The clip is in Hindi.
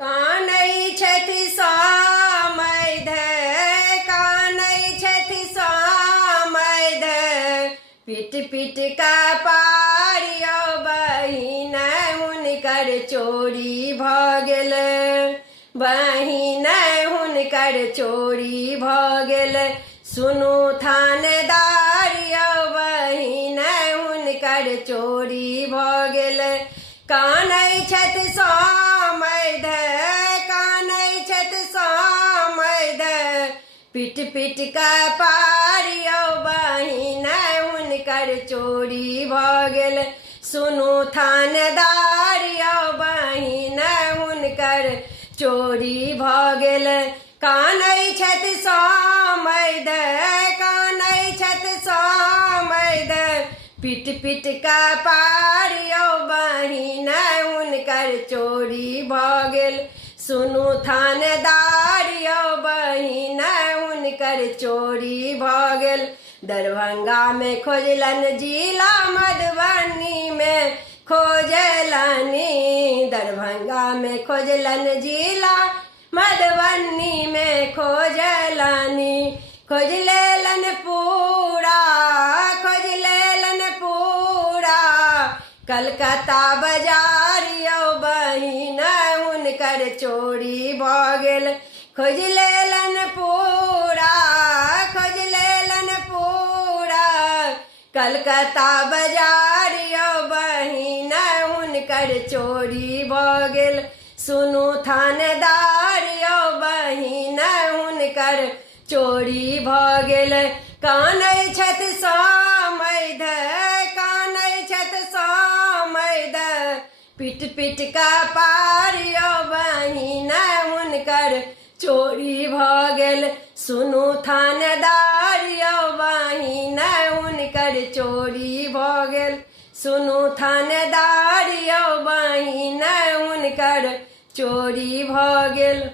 कानै छथि सामैध, कानै छथि सामैध, पिट पिट का पारियो बहिन हुनकर चोरी भऽ गेल, बहिन हुनकर चोरी भऽ गेल। सुनू थानेदारियो बहिन हुनकर चोरी भऽ गेल। कानै छथि सामैध, कानै छथि सामैध, पिट पिट का पारियो बहिन हुनकर चोरी भऽ गेल। सुनू थानेदारियो बहिन हुनकर चोरी भऽ गेल। कानै छथि सामैध, कानै छथि सामैध, पिट पिट का पारियो बहिन हुनकर चोरी भऽ गेल। सुनू थानेदारियो बहिन हुनकर चोरी भऽ गेल। दरभंगा में खोजलन जिला मधुबनी में खोजलनी, दरभंगा में खोजलन जिला मधुबनी में खोजलनी। खोज लेलन पूरा, खोज लेलन पूरा, कलकत्ता बजारियो बहिन हुनकर चोरी भऽ गेल। खोज लेलन पूरा, खोज लेलन पूरा, कलकत्ता बजारियो बहिन हुनकर चोरी भऽ गेल। सुनू थानेदारियो बहिन हुनकर चोरी भऽ गेल। कानै छथि सामैध, कानै छथि सामैध, पिट पिट का पारियो बहिन हुनकर चोरी भऽ गेल। सुनू थानेदारियो बहिन हुनकर चोरी भऽ गेल। सुनू थानेदारियो बहिन हुनकर चोरी भऽ गेल।